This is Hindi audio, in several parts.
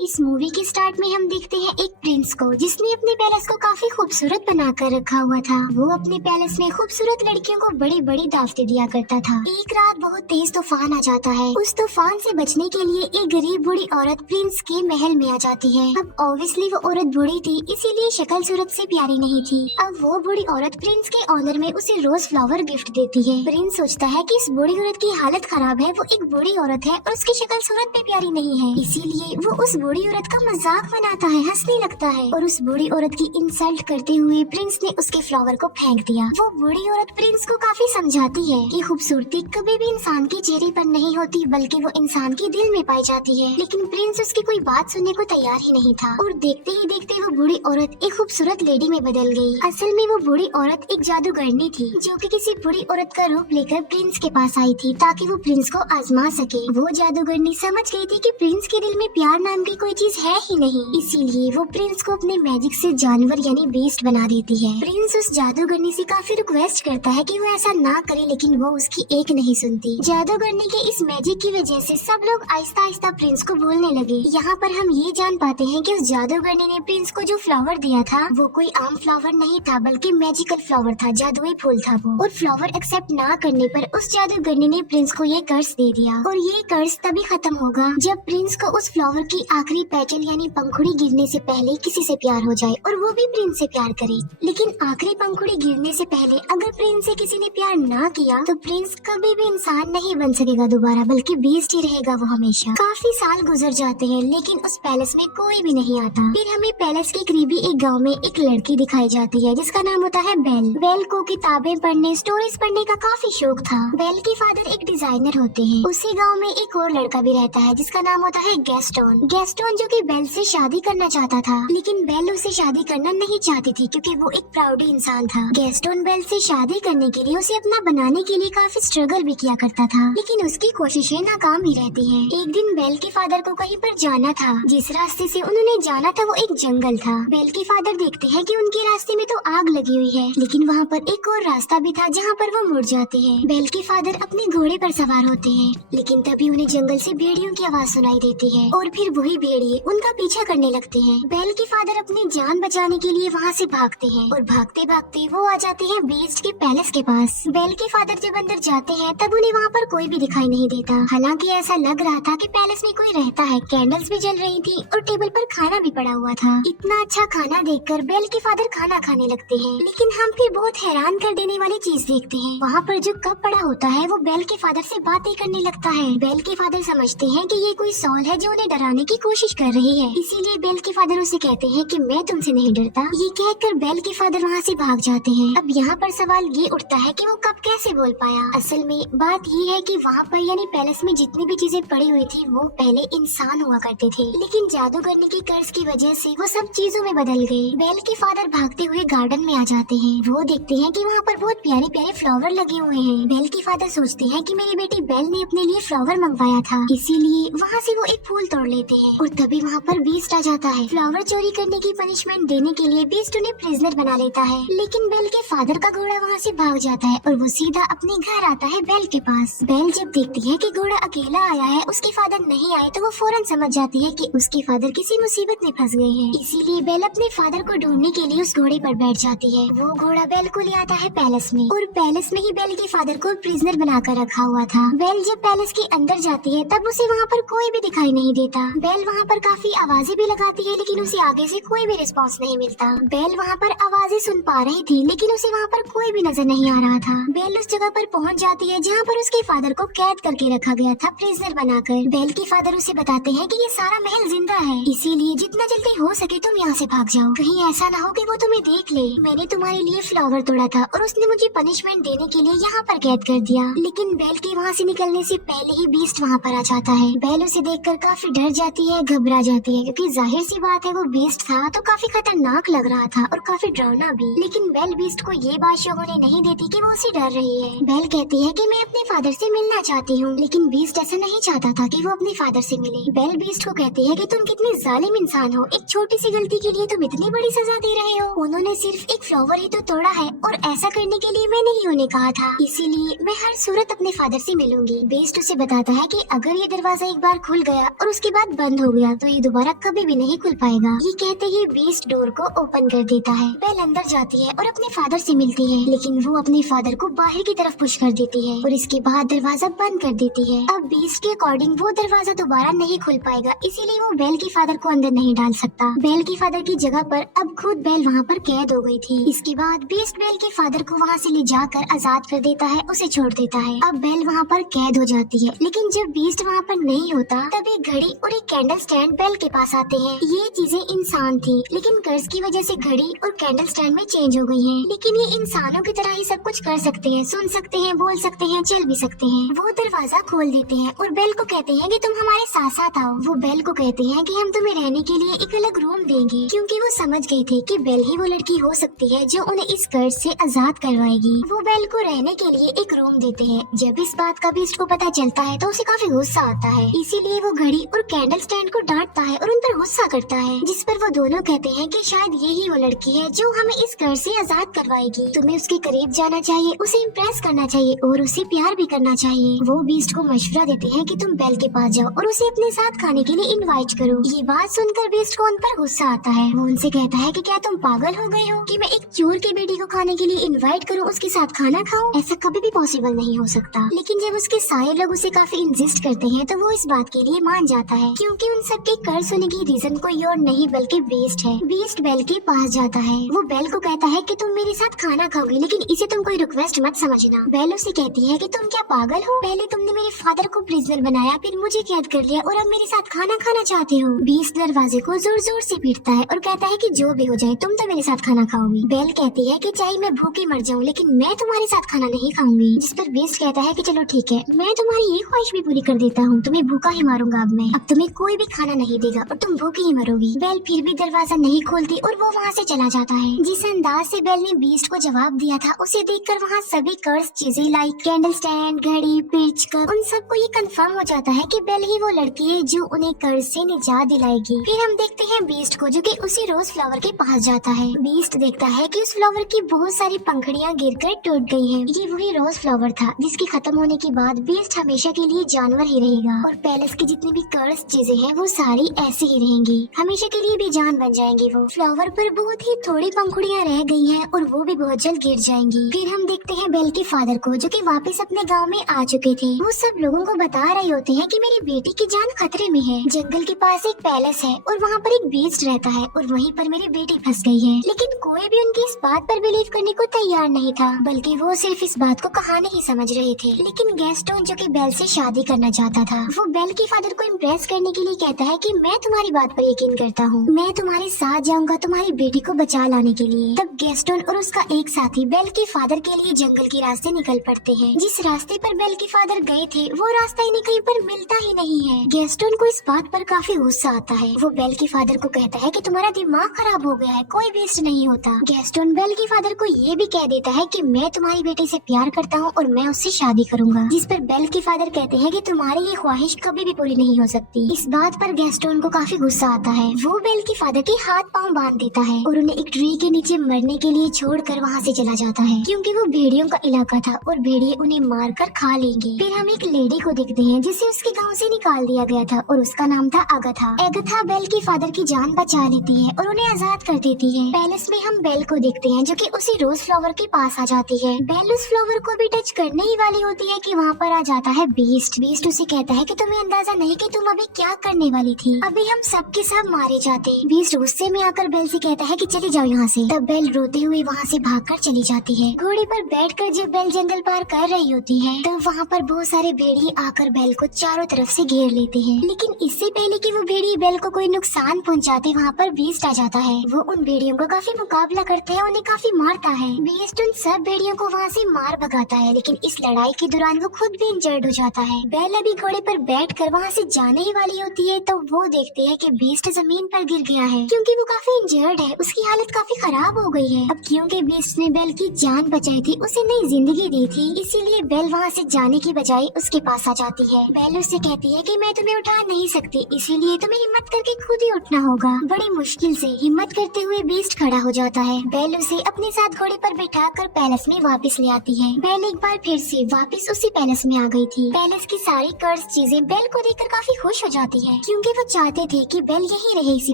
इस मूवी के स्टार्ट में हम देखते हैं एक प्रिंस को जिसने अपने पैलेस को काफी खूबसूरत बनाकर रखा हुआ था। वो अपने पैलेस में खूबसूरत लड़कियों को बड़ी बड़ी दावतें दिया करता था। एक रात बहुत तेज तूफान आ जाता है। उस तूफान से बचने के लिए एक गरीब बूढ़ी औरत प्रिंस के महल में आ जाती है। अब ऑब्वियसली वो औरत बूढ़ी थी, इसीलिए शक्ल सूरत से प्यारी नहीं थी। अब वो बूढ़ी औरत प्रिंस के ऑनर में उसे रोज फ्लावर गिफ्ट देती है। प्रिंस सोचता है कि इस बूढ़ी औरत की हालत खराब है, वो एक बूढ़ी औरत है और उसकी शक्ल सूरत भी प्यारी नहीं है, इसीलिए वो उस बूढ़ी औरत का मजाक बनाता है, हंसने लगता है और उस बूढ़ी औरत की इंसल्ट करते हुए प्रिंस ने उसके फ्लावर को फेंक दिया। वो बूढ़ी औरत प्रिंस को काफी समझाती है कि खूबसूरती कभी भी इंसान के चेहरे पर नहीं होती, बल्कि वो इंसान के दिल में पाई जाती है। लेकिन प्रिंस उसकी कोई बात सुनने को तैयार ही नहीं था और देखते ही देखते वो बूढ़ी औरत एक खूबसूरत लेडी में बदल गई। असल में वो बूढ़ी औरत एक जादूगरनी थी जो कि किसी बूढ़ी औरत का रूप लेकर प्रिंस के पास आई थी ताकि वो प्रिंस को आजमा सके। वो जादूगरनी समझ गई थी कि प्रिंस के दिल में प्यार नाम की कोई चीज है ही नहीं, इसीलिए वो प्रिंस को अपने मैजिक से जानवर यानी बीस्ट बना देती है। प्रिंस उस जादूगरनी से काफी रिक्वेस्ट करता है कि वो ऐसा ना करे, लेकिन वो उसकी एक नहीं सुनती। जादूगरनी के इस मैजिक की वजह से सब लोग आहिस्ता आहिस्ता प्रिंस को भूलने लगे। यहाँ पर हम ये जान पाते हैं कि उस जादूगरनी ने प्रिंस को जो फ्लावर दिया था वो कोई आम फ्लावर नहीं था, बल्कि मैजिकल फ्लावर था, जादुई फूल था वो। और फ्लावर एक्सेप्ट ना करने पर उस जादूगरनी ने प्रिंस को ये कर्ज दे दिया और ये कर्ज तभी खत्म होगा जब प्रिंस को उस फ्लावर की आखिरी पेटल यानी पंखुड़ी गिरने से पहले किसी से प्यार हो जाए और वो भी प्रिंस से प्यार करे। लेकिन आखिरी पंखुड़ी गिरने से पहले अगर प्रिंस से किसी ने प्यार ना किया तो प्रिंस कभी भी इंसान नहीं बन सकेगा दोबारा, बल्कि बीस्ट ही रहेगा वो हमेशा। काफी साल गुजर जाते हैं लेकिन उस पैलेस में कोई भी नहीं आता। फिर हमें पैलेस के करीबी एक गाँव में एक लड़की दिखाई जाती है जिसका नाम होता है बेल। बेल को किताबें पढ़ने, स्टोरीज पढ़ने का काफी शौक था। बेल के फादर एक डिजाइनर होते हैं। उसी गाँव में एक और लड़का भी रहता है जिसका नाम होता है गैस्टोन। गैस्टोन जो कि बेल से शादी करना चाहता था, लेकिन बेल उसे शादी करना नहीं चाहती थी क्योंकि वो एक प्राउडी इंसान था। गैस्टोन बेल से शादी करने के लिए उसे अपना बनाने के लिए काफी स्ट्रगल भी किया करता था, लेकिन उसकी कोशिशें नाकाम ही रहती हैं। एक दिन बेल के फादर को कहीं पर जाना था। जिस रास्ते से उन्होंने जाना था वो एक जंगल था। बेल के फादर देखते हैं कि उनके रास्ते में तो आग लगी हुई है, लेकिन वहाँ पर एक और रास्ता भी था जहाँ पर वो मुड़ जाते हैं। बेल के फादर अपने घोड़े पर सवार होते हैं, लेकिन तभी उन्हें जंगल से भेड़ियों की आवाज सुनाई देती है और फिर वही भेड़िए उनका पीछा करने लगते हैं। बेल के फादर अपनी जान बचाने के लिए वहाँ से भागते हैं और भागते भागते वो आ जाते हैं बीस्ट के पैलेस के पास। बेल के फादर जब अंदर जाते हैं तब उन्हें वहाँ पर कोई भी दिखाई नहीं देता। हालांकि ऐसा लग रहा था कि पैलेस में कोई रहता है। कैंडल्स भी जल रही थी और टेबल पर खाना भी पड़ा हुआ था। इतना अच्छा खाना देखकर बेल के फादर खाना खाने लगते हैं, लेकिन हम फिर बहुत हैरान कर देने वाली चीज देखते हैं। वहाँ पर जो कप पड़ा होता है वो बेल के फादर से बातें करने लगता है। बेल के फादर समझते हैं कि ये कोई सॉल है जो उन्हें डराने की कोशिश कर रही है, इसीलिए बेल के फादर उसे कहते हैं कि मैं तुमसे नहीं डरता। ये कहकर बेल के फादर वहाँ से भाग जाते हैं। अब यहाँ पर सवाल ये उठता है कि वो कब कैसे बोल पाया। असल में बात ये है कि वहाँ पर यानी पैलेस में जितनी भी चीजें पड़ी हुई थी वो पहले इंसान हुआ करते थे, लेकिन जादूगरनी की कर्ज की वजह से वो सब चीजों में बदल गए। बेल के फादर भागते हुए गार्डन में आ जाते हैं। वो देखते हैं कि वहाँ पर बहुत प्यारे प्यारे फ्लावर लगे हुए हैं। बेल के फादर सोचते हैं कि मेरी बेटी बेल ने अपने लिए फ्लावर मंगवाया था, इसीलिए वहाँ से वो एक फूल तोड़ लेते हैं और तभी वहाँ पर बीस्ट आ जाता है। फ्लावर चोरी करने की पनिशमेंट देने के लिए बीस्ट उन्हें प्रिजनर बना लेता है, लेकिन बेल के फादर का घोड़ा वहाँ से भाग जाता है और वो सीधा अपने घर आता है बेल के पास। बेल जब देखती है कि घोड़ा अकेला आया है, उसके फादर नहीं आए, तो वो फौरन समझ जाती है कि उसके फादर किसी मुसीबत में फंस गए हैं। इसीलिए बेल अपने फादर को ढूंढने के लिए उस घोड़े पर बैठ जाती है। वो घोड़ा बेल को ले आता है पैलेस में और पैलेस में ही बेल के फादर को प्रिजनर बनाकर रखा हुआ था। बेल जब पैलेस के अंदर जाती है तब उसे वहाँ पर कोई भी दिखाई नहीं देता। बेल वहाँ पर काफी आवाजें भी लगाती है, लेकिन उसे आगे से कोई भी रिस्पॉन्स नहीं मिलता। बेल वहाँ पर आवाजें सुन पा रही थी, लेकिन उसे वहाँ पर कोई भी नजर नहीं आ रहा था। बेल उस जगह पर पहुँच जाती है जहाँ पर उसके फादर को कैद करके रखा गया था, प्रिजनर बनाकर। बेल के फादर उसे बताते हैं कि ये सारा महल जिंदा है, इसीलिए जितना जल्दी हो सके तुम यहाँ से भाग जाओ। कहीं ऐसा ना हो कि वो तुम्हें देख ले। मैंने तुम्हारे लिए फ्लावर तोड़ा था और उसने मुझे पनिशमेंट देने के लिए यहाँ पर कैद कर दिया। लेकिन बेल के वहाँ से निकलने से पहले ही बीस्ट वहाँ पर आ जाता है। बेल उसे देखकर काफी डर जाती है, घबरा जाती है, क्योंकि जाहिर सी बात है वो बीस्ट था तो काफी खतरनाक लग रहा था और काफी डरावना भी। लेकिन बेल बीस्ट को ये बात शो होने नहीं देती कि वो उसे डर रही है। बेल कहती है कि मैं अपने फादर से मिलना चाहती हूँ, लेकिन बीस्ट ऐसा नहीं चाहता था कि वो अपने फादर से मिले। बेल बीस्ट को कहती है कि तुम कितने जालिम इंसान हो, एक छोटी सी गलती के लिए तुम इतनी बड़ी सजा दे रहे हो। उन्होंने सिर्फ एक फ्लावर ही तो तोड़ा है और ऐसा करने के लिए मैंने ही उन्हें कहा था, इसीलिए मैं हर सूरत अपने फादर से मिलूंगी। बीस्ट उसे बताता है कि अगर ये दरवाजा एक बार खुल गया और उसके बाद बंद हो गया तो ये दोबारा कभी भी नहीं खुल पाएगा। ये कहते ही बीस्ट डोर को ओपन कर देता है। बेल अंदर जाती है और अपने फादर से मिलती है, लेकिन वो अपने फादर को बाहर की तरफ पुश कर देती है और इसके बाद दरवाजा बंद कर देती है। अब बीस्ट के अकॉर्डिंग वो दरवाजा दोबारा नहीं खुल पाएगा, इसीलिए वो बेल के फादर को अंदर नहीं डाल सकता। बेल के फादर की जगह पर अब खुद बेल वहाँ पर कैद हो गई थी। इसके बाद बीस्ट बेल के फादर को वहाँ से ले जाकर आजाद कर देता है, उसे छोड़ देता है। अब बेल वहाँ पर कैद हो जाती है, लेकिन जब बीस्ट वहाँ पर नहीं होता तब एक घड़ी और एक कैंडल स्टैंड बेल के पास आते हैं। ये चीजें इंसान थी, लेकिन कर्ज की वजह से घड़ी और कैंडल स्टैंड में चेंज हो गई हैं। लेकिन ये इंसानों की तरह ही सब कुछ कर सकते हैं, सुन सकते हैं, बोल सकते हैं, चल भी सकते हैं। वो दरवाजा खोल देते हैं और बेल को कहते हैं कि तुम हमारे साथ साथ आओ। वो बेल को कहते हैं कि हम तुम्हें रहने के लिए एक अलग रूम देंगे, क्योंकि वो समझ गए थे कि बेल ही वो लड़की हो सकती है जो उन्हें इस कर्ज से आजाद करवाएगी। वो बेल को रहने के लिए एक रूम देते हैं। जब इस बात का बीस्ट को पता चलता है तो उसे काफी गुस्सा आता है, इसीलिए वो घड़ी और कैंडल स्टैंड को डांटता है और उन पर गुस्सा करता है, जिस पर वो दोनों कहते हैं कि शायद यही वो लड़की है जो हमें इस कर्ज से आजाद करवाएगी। तुम्हें उसके करीब जाना चाहिए, उसे इम्प्रेस करना चाहिए और उसे प्यार भी करना चाहिए। वो बीस्ट को मशवरा देते हैं कि तुम बेल के पास जाओ और उसे अपने साथ खाने के लिए इनवाइट करो। ये बात सुनकर बीस्ट को उन पर गुस्सा आता है। वो उनसे कहता है कि क्या तुम पागल हो गए हो कि मैं एक चोर की बेटी को खाने के लिए इनवाइट करूं, उसके साथ खाना खाऊं? ऐसा कभी भी पॉसिबल नहीं हो सकता। लेकिन जब उसके सारे लोग उसे काफी इंसिस्ट करते हैं तो वो इस बात के लिए मान जाता है, क्योंकि उन सबके कर्ज होने की रीजन कोई और नहीं बल्कि बीस्ट है। बीस्ट बेल के पास जाता है। वो बेल को कहता है कि तुम मेरे साथ खाना खाओगे, लेकिन इसे तुम कोई रिक्वेस्ट मत समझना। बेल उसे कहती है कि तुम क्या पागल हो? पहले तुमने मेरे फादर को प्रिजनर बनाया, फिर मुझे कैद कर लिया और अब मेरे साथ खाना खाना चाहते हो। बीस्ट दरवाजे को जोर जोर से पीटता है और कहता है कि जो भी हो जाए तुम तो मेरे साथ खाना खाओगी। बेल कहती है कि चाहे मैं भूखी मर जाऊं, लेकिन मैं तुम्हारे साथ खाना नहीं खाऊंगी। जिस पर बीस्ट कहता है कि चलो ठीक है, मैं तुम्हारी ये ख्वाहिश भी पूरी कर देता हूँ, तुम्हें भूखा ही मारूंगा। अब तुम्हें कोई भी खाना नहीं देगा और तुम भूखी ही मरोगी। बेल फिर भी दरवाजा नहीं खोलती और वो वहाँ से चला जाता है। जिस अंदाज से बेल ने बीस्ट को जवाब दिया था, उसे देखकर वहाँ सभी कर्ज चीजें लाइक कैंडल स्टैंड, घड़ी, पिच कप, उन सबको ये कंफर्म हो जाता है कि बेल ही वो लड़की है जो उन्हें कर्ज से निजात दिलाएगी। फिर हम देखते हैं बीस्ट को, जो कि उसी रोज फ्लावर के पास जाता है। बीस्ट देखता है कि उस फ्लावर की बहुत सारी पंखुड़ियाँ गिरकर टूट गई हैं। ये वही रोज फ्लावर था जिसके खत्म होने के बाद बीस्ट हमेशा के लिए जानवर ही रहेगा और पैलेस की जितनी भी कर्ज चीजें हैं वो सारी ऐसी ही रहेंगी, हमेशा के लिए बेजान बन जाएंगी। वो फ्लावर पर बहुत ही थोड़ी पंखुड़ियाँ रह गई हैं और वो भी बहुत जल्द गिर जाएंगी। फिर हम देखते हैं बेल के फादर को, जो कि वापस अपने गांव में आ चुके थे। वो सब लोगों को बता रहे होते हैं कि मेरी बेटी की जान खतरे में है। जंगल के पास एक पैलेस है और वहाँ पर एक बीस्ट रहता है और वहीं पर मेरी बेटी फंस गई है। लेकिन कोई भी उनकी इस बात पर बिलीव करने को तैयार नहीं था, बल्कि वो सिर्फ इस बात को कहानी ही समझ रहे थे। लेकिन गैस्टोन, जो कि बेल से शादी करना चाहता था, वो बेल के फादर को इम्प्रेस करने के लिए कहता है कि मैं तुम्हारी बात पर यकीन करता हूँ, मैं तुम्हारे साथ जाऊंगा तुम्हारी बेटी को बचा लाने के लिए। तब गैस्टोन और उसका एक साथी बेल के फादर के लिए जंगल के रास्ते निकल पड़ते हैं। जिस रास्ते पर बेल के फादर गए थे वो रास्ता इन्हें कहीं पर मिलता ही नहीं है। गैस्टोन को इस बात पर काफी गुस्सा आता है। वो बेल के फादर को कहता है कि तुम्हारा दिमाग खराब हो गया है, कोई बेस्ट नहीं होता। गैस्टोन बेल के फादर को ये भी कह देता है कि मैं तुम्हारी बेटी से प्यार करता हूँ और मैं उससे शादी करूंगा। जिस पर बेल के फादर कहते हैं कि तुम्हारी ये ख्वाहिश कभी भी पूरी नहीं हो सकती। इस बात पर गैस्टोन को काफी गुस्सा आता है। वो बेल के फादर के हाथ पांव बांध देता है और उन्हें एक ट्री के नीचे मरने के लिए छोड़कर वहाँ से चला जाता है, क्योंकि वो भेड़ियों का इलाका था और भेड़िए उन्हें मारकर खा लेंगे। फिर हम एक लेडी को देखते हैं जिसे उसके गांव से निकाल दिया गया था और उसका नाम था अगाथा। अगाथा बेल के फादर की जान बचा लेती है और उन्हें आजाद कर देती है। पैलेस में हम बेल को देखते हैं, जो कि उसी रोज फ्लावर के पास आ जाती है। बेल उस फ्लावर को भी टच करने ही वाली होती है कि वहाँ पर आ जाता है बीस्ट। बीस्ट उसे कहता है कि तुम्हें अंदाजा नहीं कि तुम अभी क्या करने वाली थी, अभी हम सब के सब मारे जाते। बीस्ट गुस्से में आकर बेल से कहता है कि चली जाओ यहाँ से। तब बेल रोते हुए वहाँ से भागकर चली जाती है। घोड़े पर बैठकर जब बेल जंगल पार कर रही होती है तब वहाँ पर बहुत सारे भेड़िए आकर बेल को चारों तरफ से घेर लेते हैं। लेकिन इससे पहले कि वो भेड़िए बेल को कोई नुकसान पहुँचाते, वहाँ पर बीस्ट आ जाता है। वो उन भेड़ियों का काफी मुकाबला करता है, उन्हें काफी मारता है। बीस्ट उन सब भेड़ियों को वहाँ से मार भगाता है, लेकिन इस लड़ाई के दौरान वो खुद भी इंजर्ड हो जाता है। बेल अभी घोड़े पर बैठकर वहाँ से जाने ही वाली होती है तो वो देखते हैं कि बीस्ट जमीन पर गिर गया है, क्योंकि वो काफी इंजर्ड है, उसकी हालत काफी खराब हो गई है। अब क्योंकि बीस्ट ने बेल की जान बचाई थी, उसे नई जिंदगी दी थी, इसीलिए बेल वहाँ से जाने की बजाय उसके पास आ जाती है। बेल उससे कहती है कि मैं तुम्हें उठा नहीं सकती, इसीलिए तुम्हें हिम्मत करके खुद ही उठना होगा। बड़ी मुश्किल से हिम्मत करते हुए बीस्ट खड़ा हो जाता है। बेल उसे अपने साथ घोड़े पर बैठाकर पैलेस में वापस ले आती है। बेल एक बार फिर से वापस उसी पैलेस में आ गई थी। पैलेस की सारी कर्ज चीजें बेल को देखकर काफी खुश हो जाती है। है, क्योंकि वो चाहते थे कि बेल यहीं रहे इसी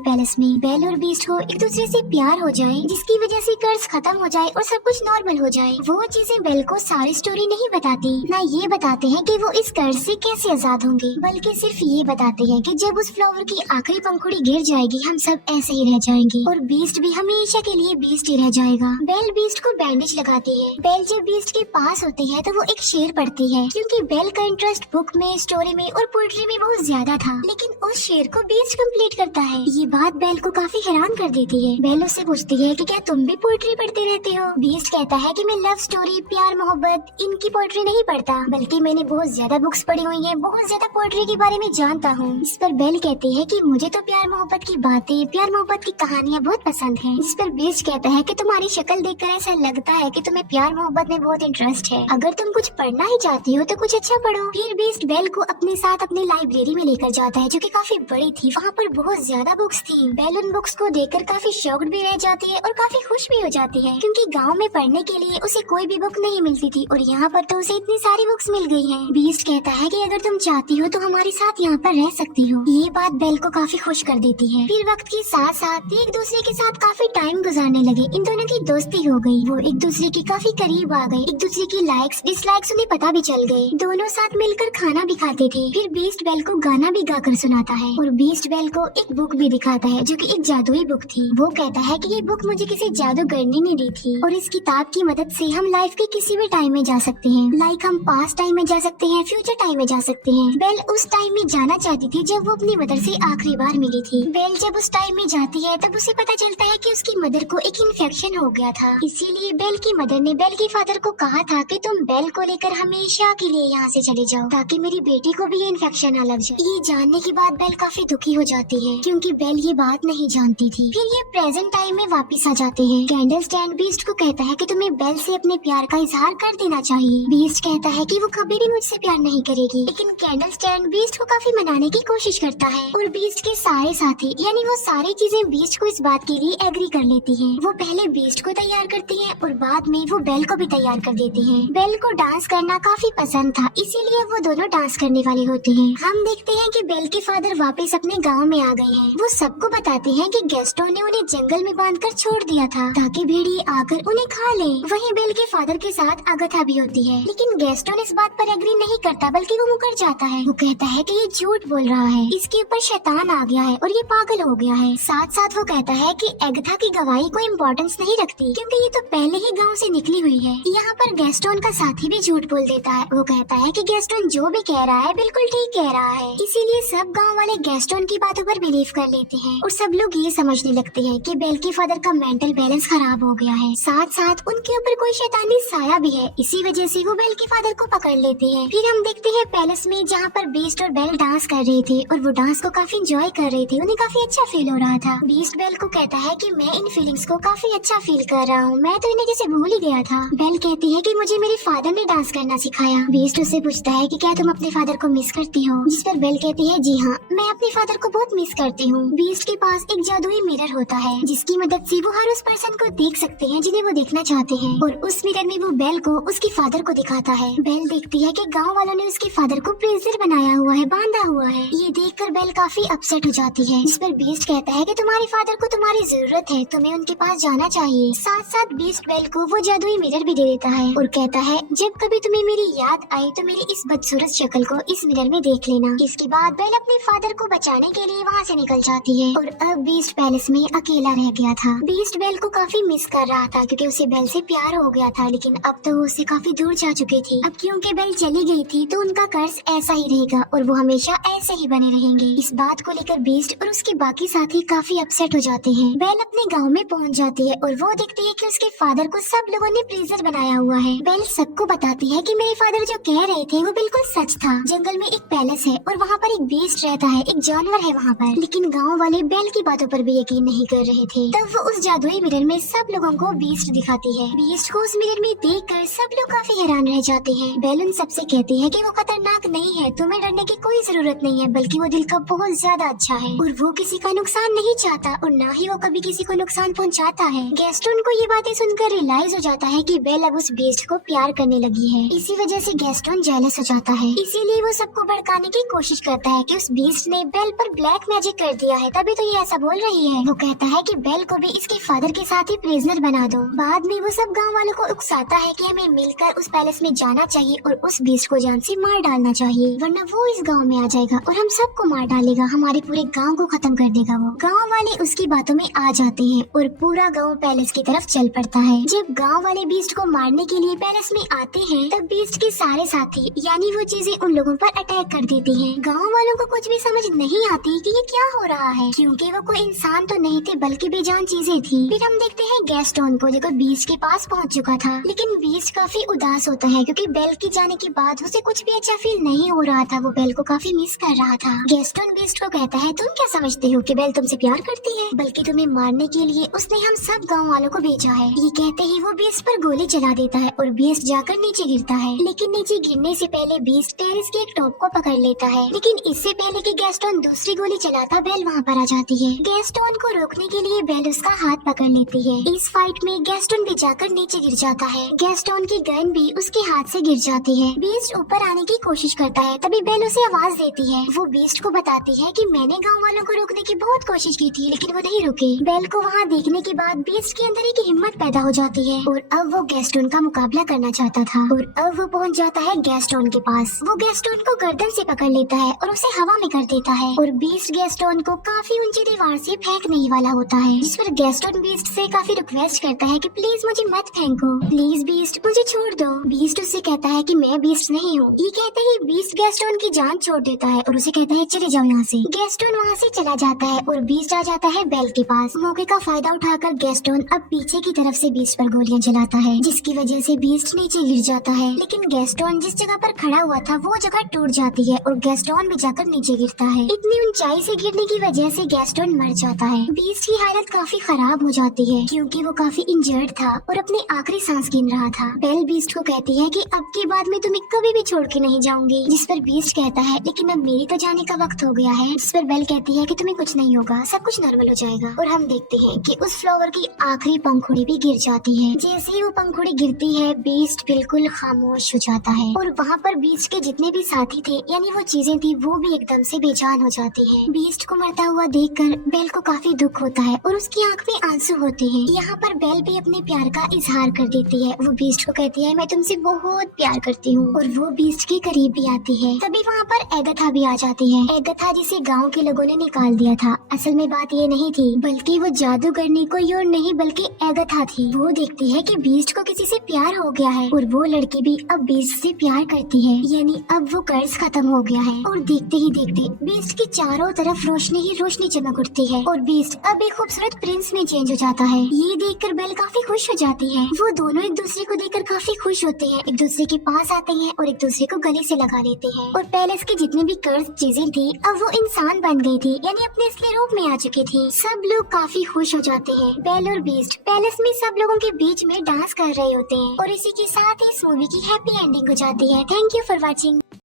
पैलेस में। बेल और बीस्ट को एक दूसरे से प्यार हो जाए, जिसकी वजह से कर्ज खत्म हो जाए और सब कुछ नॉर्मल हो जाए। वो चीजें बेल को सारी स्टोरी नहीं बताती, न ये बताते हैं कि वो इस कर्ज से कैसे आजाद होंगे, बल्कि सिर्फ ये बताते हैं कि जब उस फ्लावर की आखिरी पंखुड़ी गिर जाएगी हम सब ऐसे ही रह जाएंगे और बीस्ट भी हमेशा के लिए बीस्ट ही रह जाएगा। बेल बीस्ट को बैंडेज लगाती है। बेल जब बीस्ट के पास होती है तो वो एक शेर पढ़ती है, क्योंकि बेल का इंटरेस्ट बुक में, स्टोरी में और पोएट्री में बहुत ज्यादा था, लेकिन उस शेर को बीस्ट कंप्लीट करता है। ये बात बेल को काफी हैरान कर देती है। बेल उससे पूछती है कि क्या तुम भी पोएट्री पढ़ते रहते हो? बीस्ट कहता है कि मैं लव स्टोरी, प्यार, मोहब्बत इनकी पोएट्री नहीं पढ़ता, बल्कि मैंने बहुत ज्यादा बुक्स पढ़ी हुई है, बहुत ज्यादा पोएट्री के बारे में जानता हूँ। इस पर बेल कहती है कि मुझे तो प्यार मोहब्बत की बातें, प्यार मोहब्बत की कहानियाँ बहुत पसंद है। जिस पर बीस्ट कहता है कि तुम्हारी शक्ल देखकर ऐसा लगता है कि तुम्हें प्यार मोहब्बत में बहुत इंटरेस्ट है। अगर तुम कुछ पढ़ना ही चाहती हो तो कुछ अच्छा पढ़ो। फिर बीस्ट बेल को अपने साथ अपनी लाइब्रेरी में लेकर जाता है, जो कि काफी बड़ी थी। वहाँ पर बहुत ज्यादा बुक्स थी। बेल उन बुक्स को देखकर काफी शॉक्ड भी रह जाती है और काफी खुश भी हो जाती है, क्योंकि गाँव में पढ़ने के लिए उसे कोई भी बुक नहीं मिलती थी और यहाँ पर तो उसे इतनी सारी बुक्स मिल गई है। बीस्ट कहता है कि अगर तुम चाहती हो तो हमारे साथ यहाँ पर रह सकती हो। ये बात बेल को काफी खुश कर देती है। फिर वक्त के साथ साथ एक दूसरे के साथ काफी टाइम गुजारने लगे। इन दोनों की दोस्ती हो गई, वो एक दूसरे के काफी करीब आ गए। एक दूसरे की लाइक्स डिसलाइक्स उन्हें पता भी चल गए। दोनों साथ मिलकर खाना भी खाते थे। फिर बीस्ट बेल को गाना भी गाकर सुनाता है और बीस्ट बेल को एक बुक भी दिखाता है, जो कि एक जादुई बुक थी। वो कहता है कि ये बुक मुझे किसी जादूगरनी ने दी थी और इस किताब की मदद से हम लाइफ के किसी भी टाइम में जा सकते हैं। लाइक हम पास्ट टाइम में जा सकते हैं, फ्यूचर टाइम में जा सकते हैं। बेल उस टाइम में जाना चाहती थी जब वो अपनी मदर से आखिरी बार मिली थी। बेल जब उस टाइम में जाती है तब उसे पता चलता है कि उसकी मदर को एक इन्फेक्शन हो गया था। इसीलिए बेल की मदर ने बेल के फादर को कहा था कि तुम बेल को लेकर हमेशा के लिए यहाँ से चले जाओ, ताकि मेरी बेटी को भी ये इन्फेक्शन ना लग जाए। ये जानने के बाद बेल काफी दुखी हो जाती है, क्योंकि बेल ये बात नहीं जानती थी। फिर ये प्रेजेंट टाइम में वापस आ जाते हैं। कैंडल स्टैंड बीस्ट को कहता है कि तुम्हें बेल से अपने प्यार का इजहार कर देना चाहिए। बीस्ट कहता है कि वो कभी भी मुझसे प्यार नहीं करेगी, लेकिन कैंडल स्टैंड बीस्ट को काफी मनाने की कोशिश करता है और बीस्ट के सारे साथी यानी वो सारी चीजें बीस्ट को इस बात के लिए एग्री कर लेती हैं। वो पहले बीस्ट को तैयार करती हैं और बाद में वो बेल को भी तैयार कर देती हैं। बेल को डांस करना काफी पसंद था, इसीलिए वो दोनों डांस करने वाले होते हैं। हम देखते हैं कि बेल के फादर वापस अपने गाँव में आ गए हैं। वो सबको बताते हैं कि गेस्टों ने उन्हें जंगल में बांधकर छोड़ दिया था ताकि भेड़िए आकर उन्हें खा ले। वहीं बेल के फादर के साथ अगथा भी होती है, लेकिन गेस्टों इस बात पर एग्री नहीं करता, बल्कि वो मुकर जाता है। वो कहता है कि ये झूठ बोल रहा है, इसके ऊपर शैतान आ गया है और ये पागल हो गया है। साथ साथ वो कहता है कि अगथा की गवाही कोई इम्पोर्टेंस नहीं रखती, क्योंकि ये तो पहले ही गाँव से निकली हुई है। यहाँ पर गेस्टोन का साथी भी झूठ बोल देता है। वो कहता है कि गेस्टोन जो भी कह रहा है बिल्कुल ठीक कह रहा है। इसीलिए सब गाँव वाले गेस्टोन की बातों पर बिलीव कर लेते हैं और सब लोग ये समझने लगते हैं कि बेल के फादर का मेंटल बैलेंस खराब हो गया है। साथ साथ उनके ऊपर कोई शैतानी साया भी है, इसी वजह से वो बेल के फादर को पकड़ लेते हैं। फिर हम देखते हैं पैलेस में, जहाँ पर बीस्ट और बेल डांस कर रहे थे और वो डांस को काफी एंजॉय कर रहे थे। उन्हें काफी अच्छा फील हो रहा था। बीस्ट बेल को कहता है कि मैं इन फीलिंग्स को काफी अच्छा फील कर रहा हूँ, मैं तो इन्हें जैसे भूल ही गया था। बेल कहती है कि मुझे मेरे फादर ने डांस करना सिखाया। बीस्ट उससे पूछता है कि क्या तुम अपने फादर को मिस करती हो? जिस पर बेल कहती है जी हाँ, मैं अपने फादर को बहुत मिस करती हूँ। बीस्ट के पास एक जादुई मिरर होता है, जिसकी मदद से वो हर उस पर्सन को देख सकते हैं जिन्हें वो देखना चाहते हैं, और उस मिरर में वो बेल को उसके फादर को दिखाता है। बेल देखती है कि गांव वालों ने उसके फादर को प्रिजनर बनाया हुआ है, बांधा हुआ है। ये देखकर बेल काफी अपसेट हो जाती है, जिस पर बीस्ट कहता है कि तुम्हारे फादर को तुम्हारी जरूरत है, तुम्हें उनके पास जाना चाहिए। साथ साथ बीस्ट बेल को वो जादुई मिरर भी दे देता है और कहता है जब कभी तुम्हें मेरी याद आई तो मेरी इस बदसूरत शक्ल को इस मिरर में देख लेना। इसके बाद बेल अपने फादर को बचाने के लिए वहाँ से निकल जाती है और अब बीस्ट पैलेस में अकेला रह गया था। बीस्ट बेल को काफी मिस कर रहा था, क्योंकि उसे बेल से प्यार हो गया था, लेकिन अब तो वो उससे काफी दूर जा चुकी थी। अब क्योंकि बेल चली गई थी तो उनका कर्ज ऐसा ही रहेगा और वो हमेशा ऐसे ही बने रहेंगे। इस बात को लेकर बीस्ट और उसके बाकी साथी काफी अपसेट हो जाते हैं। बेल अपने गाँव में पहुँच जाती है और वो देखती है कि उसके फादर को सब लोगों ने प्रिजनर बनाया हुआ है। बेल सबको बताती है कि मेरे फादर जो कह रहे थे वो बिल्कुल सच था। जंगल में एक पैलेस है और वहाँ पर एक बीस्ट रहता है, एक जानवर है वहाँ पर। लेकिन गाँव वाले बेल की बातों पर भी यकीन नहीं कर रहे थे। तब वो उस जादुई मिरर में सब लोगों को बीस्ट दिखाती है। बीस्ट को उस मिरर में देखकर सब लोग काफी हैरान रह जाते हैं। बेल उन सबसे कहती है कि वो खतरनाक नहीं है, तुम्हें डरने की कोई जरूरत नहीं है, बल्कि वो दिल का बहुत ज्यादा अच्छा है और वो किसी का नुकसान नहीं चाहता और न ही वो कभी किसी को नुकसान पहुँचाता है। गेस्टोन को ये बातें सुनकर रियलाइज हो जाता है कि बेल अब उस बीस्ट को प्यार करने लगी है। इसी वजह से गेस्टोन जेलस हो जाता है, इसीलिए वो सबको भड़काने की कोशिश करता है कि उस बीस्ट ने बेल पर ब्लैक मैजिक कर दिया है, तभी तो ये ऐसा बोल रही है। वो कहता है कि बेल को भी इसके फादर के साथ ही प्रिजनर बना दो। बाद में वो सब गांव वालों को उकसाता है कि हमें मिलकर उस पैलेस में जाना चाहिए और उस बीस्ट को जान से मार डालना चाहिए, वरना वो इस गांव में आ जाएगा और हम सबको मार डालेगा, हमारे पूरे गांव को खत्म कर देगा। वो गांव वाले उसकी बातों में आ जाते हैं और पूरा गांव पैलेस की तरफ चल पड़ता है। जब गांव वाले बीस्ट को मारने के लिए पैलेस में आते हैं तब बीस्ट के सारे साथी यानी वो चीजें उन लोगों पर अटैक कर देती हैं। गांव वालों को कुछ भी समझ नहीं आती कि ये क्या हो रहा है, क्योंकि वो कोई इंसान तो नहीं थे बल्कि बेजान चीजें थी। फिर हम देखते हैं गैस्टोन को जो बीस्ट के पास पहुंच चुका था, लेकिन बीस्ट काफी उदास होता है क्योंकि बेल के जाने के बाद उसे कुछ भी अच्छा फील नहीं हो रहा था। वो बेल को काफी मिस कर रहा था। गैस्टोन बीस्ट को कहता है, तुम क्या समझते हो कि बेल तुमसे प्यार करती है, बल्कि तुम्हें मारने के लिए उसने हम सब गाँव वालों को भेजा है। ये कहते ही वो बीस्ट पर गोली चला देता है और बीस्ट जाकर नीचे गिरता है, लेकिन नीचे गिरने से पहले बीस्ट टेरेस के एक टॉप को पकड़ लेता है। लेकिन इससे पहले कि गैस्टोन दूसरी गोली चलाता बेल वहाँ पर आ जाती है। गैस्टोन को रोकने के लिए बेल उसका हाथ पकड़ लेती है। इस फाइट में गैस्टोन भी जाकर नीचे गिर जाता है। गैस्टोन की गन भी उसके हाथ से गिर जाती है। बीस्ट ऊपर आने की कोशिश करता है, तभी बेल उसे आवाज देती है। वो बीस्ट को बताती है कि मैंने गाँव वालों को रोकने की बहुत कोशिश की थी, लेकिन वो नहीं रुके। बेल को वहाँ देखने के बाद बीस्ट के अंदर एक हिम्मत पैदा हो जाती है और अब वो गैस्टोन का मुकाबला करना चाहता था। और अब वो पहुँच जाता है गैस्टोन के पास। वो गैस्टोन को गर्दन से पकड़ लेता है और उसे हवा में कर देता है और बीस्ट गैस्टोन को काफी ऊंची दीवार से फेंकने ही वाला होता है, जिस पर गैस्टोन बीस्ट से काफी रिक्वेस्ट करता है कि प्लीज मुझे मत फेंको, प्लीज बीस्ट मुझे छोड़ दो। बीस्ट उससे कहता है कि मैं बीस्ट नहीं हूँ। ये कहते ही बीस्ट गैस्टोन की जान छोड़ देता है और उसे कहता है चले जाओ यहाँ से। गैस्टोन वहाँ से चला जाता है और बीस्ट आ जाता है बेल के पास। मौके का फायदा उठाकर गैस्टोन अब पीछे की तरफ से बीस्ट पर गोलियां चलाता है, जिसकी वजह से बीस्ट नीचे गिर जाता है। लेकिन गैस्टोन जिस जगह पर खड़ा हुआ था वो जगह टूट जाती है और गैस्टोन भी जाकर नीचे गिरता है। इतनी ऊंचाई से गिरने की वजह से गैस्टोन मर जाता है। बीस्ट की हालत काफी खराब हो जाती है क्योंकि वो काफी इंजर्ड था और अपनी आखिरी सांस गिन रहा था। बेल बीस्ट को कहती है कि अब की बाद मैं तुम्हें कभी भी छोड़ के नहीं जाऊंगी, जिस पर बीस्ट कहता है लेकिन अब मेरी तो जाने का वक्त हो गया है। जिस पर बेल कहती है कि तुम्हें कुछ नहीं होगा, सब कुछ नॉर्मल हो जाएगा। और हम देखते हैं कि उस फ्लावर की आखिरी पंखुड़ी भी गिर जाती है। जैसे ही वो पंखुड़ी गिरती है बीस्ट बिल्कुल खामोश हो जाता है और वहाँ पर बीस्ट के जितने भी साथी थे यानी वो चीजें थी वो भी एकदम से बेजान हो जाती हैं। बीस्ट को मरता हुआ देखकर बेल को काफी दुख होता है और उसकी आंख में आंसू होते हैं। यहाँ पर बेल भी अपने प्यार का इजहार कर देती है। वो बीस्ट को कहती है मैं तुमसे बहुत प्यार करती हूँ और वो बीस्ट के करीब भी आती है। तभी वहाँ पर एगथा भी आ जाती है। एगथा जिसे गाँव के लोगों ने निकाल दिया था। असल में बात ये नहीं थी बल्कि वो जादूगरनी कोई और नहीं बल्कि एगथा थी। वो देखती है कि बीस्ट को किसी से प्यार हो गया है और वो लड़की भी अब बीस्ट से प्यार करती है, यानी अब वो कर्ज खत्म हो गया है। और देखते ही देखते बीस्ट की चारों तरफ रोशनी ही रोशनी चमक उठती है और बीस्ट अब एक खूबसूरत प्रिंस में चेंज हो जाता है। ये देखकर बेल काफी खुश हो जाती है। वो दोनों एक दूसरे को देखकर काफी खुश होते हैं, एक दूसरे के पास आते हैं और एक दूसरे को गले से लगा लेते हैं। और पैलेस की जितनी भी कर्ज चीजें थी अब वो इंसान बन गई थी, यानी अपने असली रूप में आ चुकी थी। सब लोग काफी खुश हो जाते हैं। बेल और बीस्ट पैलेस में सब लोगों के बीच में डांस कर रहे होते हैं और इसी के साथ ही इस मूवी की हैप्पी एंडिंग हो जाती है। Thank you for watching.